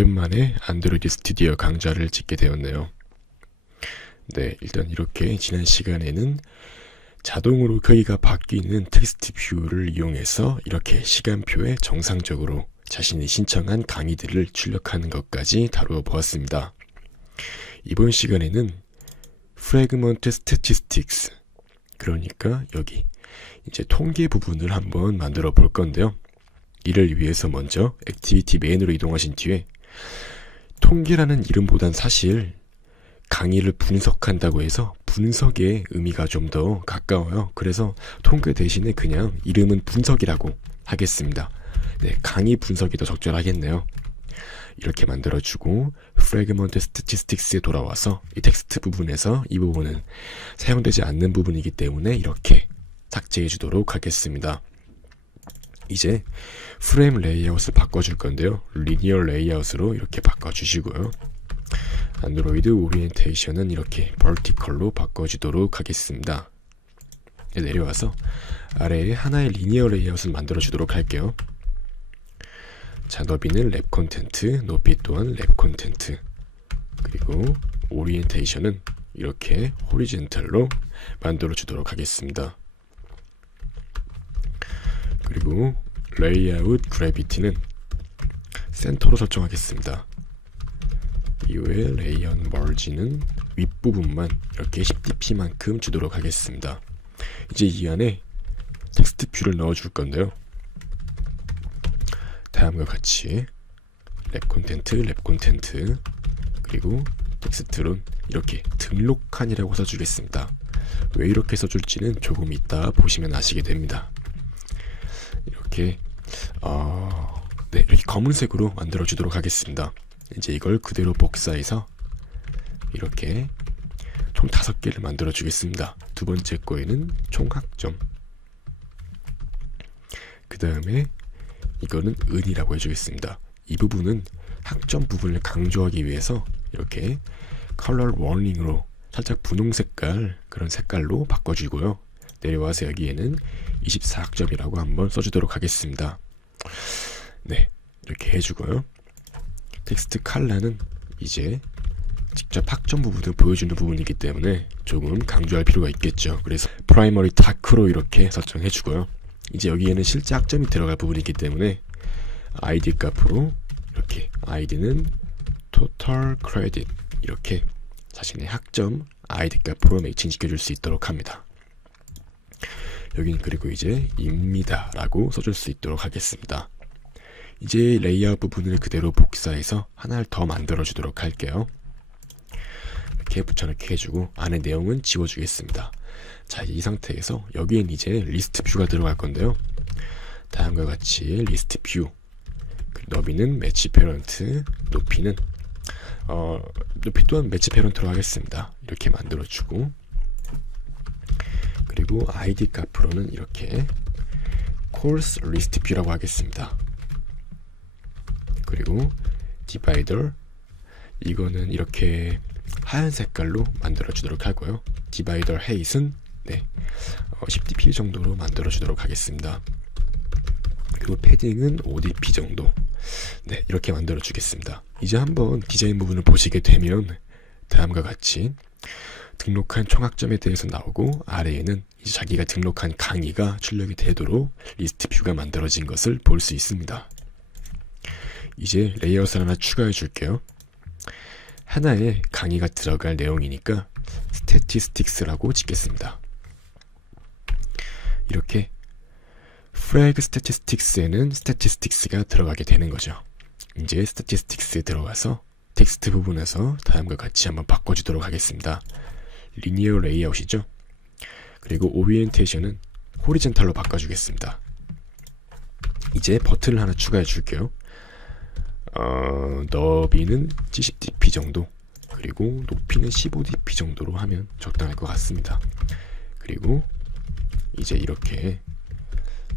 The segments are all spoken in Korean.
자, 오랜만에 안드로이드 스튜디오 강좌를 찍게 되었네요. 네, 일단 이렇게 지난 시간에는 자동으로 크기가 바뀌는 텍스트 뷰를 이용해서 이렇게 시간표에 정상적으로 자신이 신청한 강의들을 출력하는 것까지 다루어 보았습니다. 이번 시간에는 프래그먼트 스태티스틱스 그러니까 여기 이제 통계 부분을 한번 만들어 볼 건데요. 이를 위해서 먼저 액티비티 메인으로 이동하신 뒤에 통계라는 이름보단 사실 강의를 분석한다고 해서 분석의 의미가 좀 더 가까워요. 그래서 통계 대신에 그냥 이름은 분석이라고 하겠습니다. 네, 강의 분석이 더 적절하겠네요. 이렇게 만들어주고 프래그먼트 스태티스틱스에 돌아와서 이 텍스트 부분에서 이 부분은 사용되지 않는 부분이기 때문에 이렇게 삭제해 주도록 하겠습니다. 이제 프레임 레이아웃을 바꿔줄 건데요. 리니어 레이아웃으로 이렇게 바꿔주시고요. 안드로이드 오리엔테이션은 이렇게 벌티컬로 바꿔주도록 하겠습니다. 네, 내려와서 아래에 하나의 리니어 레이아웃을 만들어 주도록 할게요. 자, 너비는 랩 콘텐트, 높이 또한 랩 콘텐트. 그리고 오리엔테이션은 이렇게 호리젠탈로 만들어 주도록 하겠습니다. 그리고 레이아웃 그래비티는 센터로 설정하겠습니다. 이후에 레이언 머지는 윗부분만 이렇게 10dp만큼 주도록 하겠습니다. 이제 이 안에 텍스트 뷰를 넣어줄 건데요. 다음과 같이 랩 콘텐트, 랩 콘텐트 그리고 텍스트론 이렇게 등록한이라고 써주겠습니다. 왜 이렇게 써줄지는 조금 이따 보시면 아시게 됩니다. 이렇게 어, 네 이렇게 검은색으로 만들어 주도록 하겠습니다. 이제 이걸 그대로 복사해서 이렇게 총 다섯 개를 만들어 주겠습니다. 두 번째 거에는 총 학점. 그 다음에 이거는 은이라고 해주겠습니다. 이 부분은 학점 부분을 강조하기 위해서 이렇게 컬러 워닝으로 살짝 분홍 색깔 그런 색깔로 바꿔주고요. 내려와서 여기에는 24학점이라고 한번 써주도록 하겠습니다. 네, 이렇게 해주고요. 텍스트 칼라는 이제 직접 학점 부분을 보여주는 부분이기 때문에 조금 강조할 필요가 있겠죠. 그래서 프라이머리 다크로 이렇게 설정해주고요. 이제 여기에는 실제 학점이 들어갈 부분이기 때문에 아이디 값으로 이렇게 아이디는 total credit 이렇게 자신의 학점 아이디 값으로 매칭 시켜줄 수 있도록 합니다. 여긴 그리고 이제 입니다 라고 써줄 수 있도록 하겠습니다. 이제 레이아웃 부분을 그대로 복사해서 하나를 더 만들어 주도록 할게요. 이렇게 붙여넣기 해주고 안에 내용은 지워주겠습니다. 자, 이 상태에서 여기엔 이제 리스트 뷰가 들어갈 건데요. 다음과 같이 리스트 뷰. 그 너비는 매치 페런트, 높이는 어, 높이 또한 매치 페런트로 하겠습니다. 이렇게 만들어주고 그리고 아이디 값으로는 이렇게 course list 뷰라고 하겠습니다. 그리고 디바이더 이거는 이렇게 하얀 색깔로 만들어 주도록 하고요. 디바이더 헤이스는 네, 어, 10dp 정도로 만들어 주도록 하겠습니다. 그리고 패딩은 5dp 정도. 네, 이렇게 만들어 주겠습니다. 이제 한번 디자인 부분을 보시게 되면 다음과 같이 등록한 총학점에 대해서 나오고 아래에는 자기가 등록한 강의가 출력이 되도록 리스트 뷰가 만들어진 것을 볼 수 있습니다. 이제 레이아웃을 하나 추가해 줄게요. 하나의 강의가 들어갈 내용이니까 스태티스틱스라고 짓겠습니다. 이렇게 프래그 스태티스틱스에는 스태티스틱스가 들어가게 되는 거죠. 이제 스태티스틱스에 들어가서 텍스트 부분에서 다음과 같이 한번 바꿔주도록 하겠습니다. 리니어 레이아웃이죠. 그리고 오리엔테이션은 호리젠탈로 바꿔주겠습니다. 이제 버튼을 하나 추가해 줄게요. 어, 너비는 70dp 정도 그리고 높이는 15dp 정도로 하면 적당할 것 같습니다. 그리고 이제 이렇게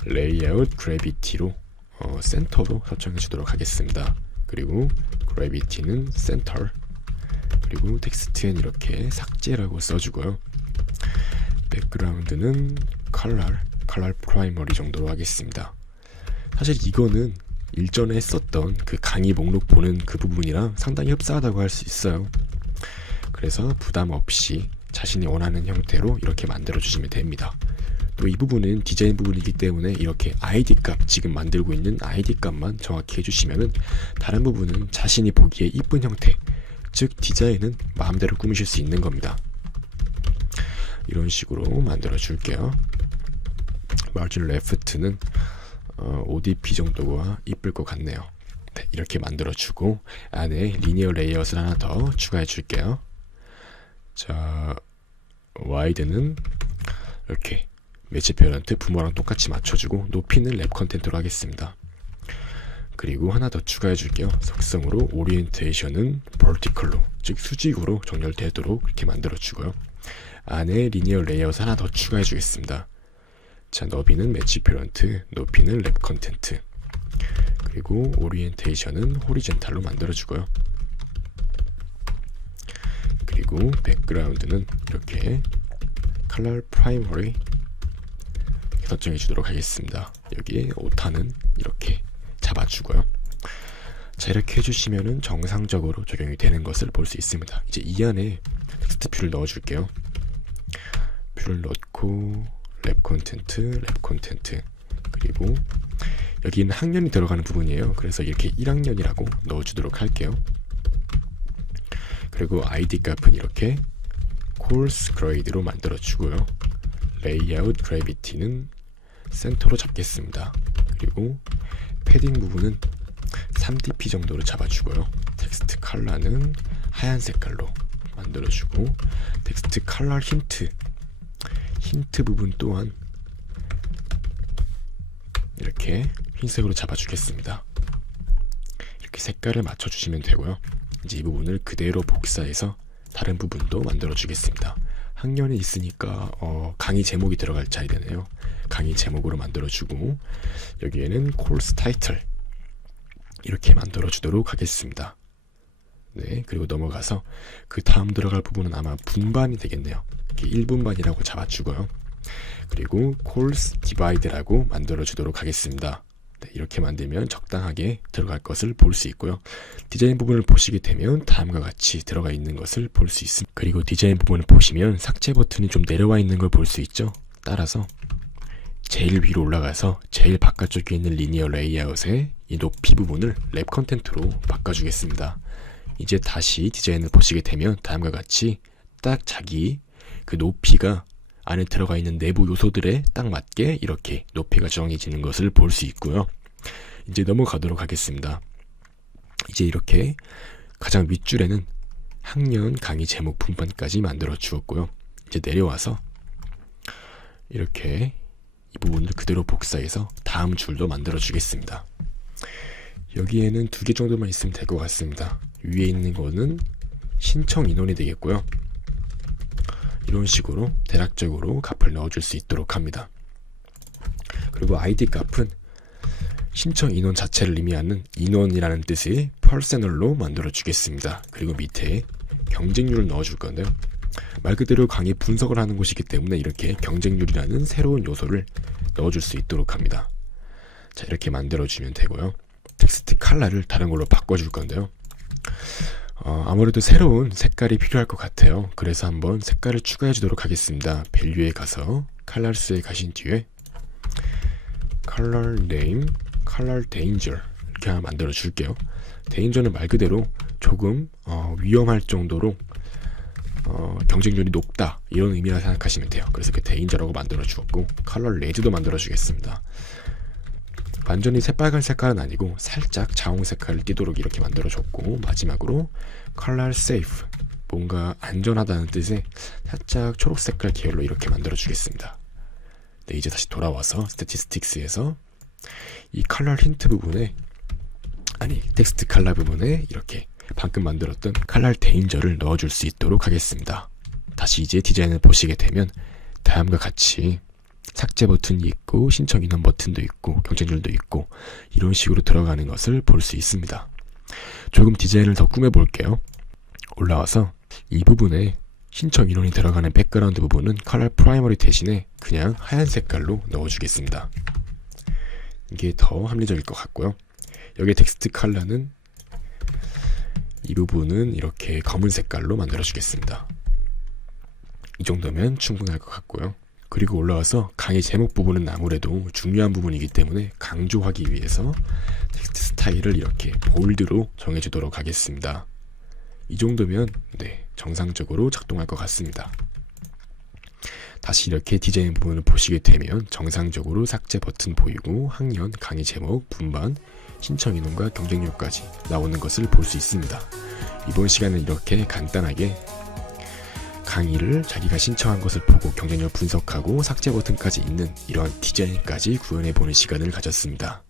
레이아웃 그래비티로 어, 센터로 설정해 주도록 하겠습니다. 그리고 그래비티는 센터 그리고 텍스트엔 이렇게 삭제라고 써주고요. 백그라운드는 컬러 컬러 프라이머리 정도로 하겠습니다. 사실 이거는 일전에 했었던 그 강의 목록 보는 그 부분이랑 상당히 흡사하다고 할 수 있어요. 그래서 부담 없이 자신이 원하는 형태로 이렇게 만들어 주시면 됩니다. 또 이 부분은 디자인 부분이기 때문에 이렇게 아이디 값 지금 만들고 있는 아이디 값만 정확히 해주시면은 다른 부분은 자신이 보기에 이쁜 형태 즉 디자인은 마음대로 꾸미실 수 있는 겁니다. 이런 식으로 만들어 줄게요. 마진 레프트는 어, ODP 정도가 이쁠 것 같네요. 네, 이렇게 만들어 주고 안에 리니어 레이아웃을 하나 더 추가해 줄게요. 자, 와이드는 이렇게 매치 페어런트 부모랑 똑같이 맞춰주고 높이는 랩 컨텐트로 하겠습니다. 그리고 하나 더 추가해 줄게요. 속성으로 오리엔테이션은 벌티컬로 즉 수직으로 정렬되도록 이렇게 만들어 주고요. 안에 리니어 레이아웃 하나 더 추가해 주겠습니다. 자, 너비는 매치 페런트, 높이는 랩 컨텐트. 그리고 오리엔테이션은 호리젠탈로 만들어 주고요. 그리고 백그라운드는 이렇게 컬러 프라이머리 설정해 주도록 하겠습니다. 여기에 오타는 이렇게 잡아주고요. 자 이렇게 해주시면은 정상적으로 적용이 되는 것을 볼 수 있습니다. 이제 이 안에 텍스트 뷰를 넣어줄게요. 뷰를 넣고 랩 콘텐트, 랩 콘텐트 그리고 여기는 학년이 들어가는 부분이에요. 그래서 이렇게 1학년이라고 넣어주도록 할게요. 그리고 아이디 값은 이렇게 콜스 그레이드로 만들어 주고요. 레이아웃 그래비티는 센터로 잡겠습니다. 그리고 패딩 부분은 3dp 정도로 잡아주고요. 텍스트 컬러는 하얀 색깔로 만들어주고 텍스트 컬러 힌트 힌트 부분 또한 이렇게 흰색으로 잡아주겠습니다. 이렇게 색깔을 맞춰주시면 되고요. 이제 이 부분을 그대로 복사해서 다른 부분도 만들어 주겠습니다. 학년이 있으니까 어, 강의 제목이 들어갈 차례되네요. 강의 제목으로 만들어 주고 여기에는 콜스 타이틀 이렇게 만들어 주도록 하겠습니다. 네, 그리고 넘어가서 그 다음 들어갈 부분은 아마 분반이 되겠네요. 이렇게 1분반이라고 잡아주고요. 그리고 콜스 디바이드라고 만들어 주도록 하겠습니다. 네, 이렇게 만들면 적당하게 들어갈 것을 볼 수 있고요. 디자인 부분을 보시게 되면 다음과 같이 들어가 있는 것을 볼 수 있습니다. 그리고 디자인 부분을 보시면 삭제 버튼이 좀 내려와 있는 걸 볼 수 있죠. 따라서 제일 위로 올라가서 제일 바깥쪽에 있는 리니어 레이아웃의 이 높이 부분을 랩 컨텐트로 바꿔주겠습니다. 이제 다시 디자인을 보시게 되면 다음과 같이 딱 자기 그 높이가 안에 들어가 있는 내부 요소들에 딱 맞게 이렇게 높이가 정해지는 것을 볼 수 있고요. 이제 넘어가도록 하겠습니다. 이제 이렇게 가장 윗줄에는 학년 강의 제목 분반까지 만들어 주었고요. 이제 내려와서 이렇게 이 부분을 그대로 복사해서 다음 줄도 만들어 주겠습니다. 여기에는 두 개 정도만 있으면 될 것 같습니다. 위에 있는 거는 신청 인원이 되겠고요. 이런 식으로 대략적으로 값을 넣어줄 수 있도록 합니다. 그리고 아이디 값은 신청 인원 자체를 의미하는 인원이라는 뜻의 퍼센널로 만들어 주겠습니다. 그리고 밑에 경쟁률을 넣어 줄 건데요. 말 그대로 강의 분석을 하는 곳이기 때문에 이렇게 경쟁률이라는 새로운 요소를 넣어 줄 수 있도록 합니다. 자 이렇게 만들어 주면 되고요. 텍스트 컬러를 다른 걸로 바꿔 줄 건데요. 어, 아무래도 새로운 색깔이 필요할 것 같아요. 그래서 한번 색깔을 추가해 주도록 하겠습니다. 밸류에 가서 컬러스에 가신 뒤에 color name, 이렇게 하나 만들어 줄게요. danger 말 그대로 조금 어, 위험할 정도로 어, 경쟁률이 높다 이런 의미라 생각하시면 돼요. 그래서 그 danger 라고 만들어 주었고 color red도 만들어 주겠습니다. 완전히 새빨간 색깔은 아니고 살짝 자홍 색깔을 띠도록 이렇게 만들어줬고 마지막으로 color safe 뭔가 안전하다는 뜻의 살짝 초록 색깔 계열로 이렇게 만들어주겠습니다. 네 이제 다시 돌아와서 스태티스틱스에서 이 컬러 힌트 부분에 아니 텍스트 컬러 부분에 이렇게 방금 만들었던 컬러 데인저를 넣어줄 수 있도록 하겠습니다. 다시 이제 디자인을 보시게 되면 다음과 같이 삭제 버튼이 있고 신청 인원 버튼도 있고 경쟁률도 있고 이런 식으로 들어가는 것을 볼 수 있습니다. 조금 디자인을 더 꾸며 볼게요. 올라와서 이 부분에 신청 인원이 들어가는 백그라운드 부분은 컬러 프라이머리 대신에 그냥 하얀 색깔로 넣어주겠습니다. 이게 더 합리적일 것 같고요. 여기 텍스트 컬러는 이 부분은 이렇게 검은 색깔로 만들어 주겠습니다. 이 정도면 충분할 것 같고요. 그리고 올라와서 강의 제목 부분은 아무래도 중요한 부분이기 때문에 강조하기 위해서 텍스트 스타일을 이렇게 볼드로 정해주도록 하겠습니다. 이 정도면 네 정상적으로 작동할 것 같습니다. 다시 이렇게 디자인 부분을 보시게 되면 정상적으로 삭제 버튼 보이고 학년, 강의 제목, 분반, 신청 인원과 경쟁률까지 나오는 것을 볼 수 있습니다. 이번 시간은 이렇게 간단하게 강의를 자기가 신청한 것을 보고 경쟁률 분석하고 삭제 버튼까지 있는 이런 디자인까지 구현해 보는 시간을 가졌습니다.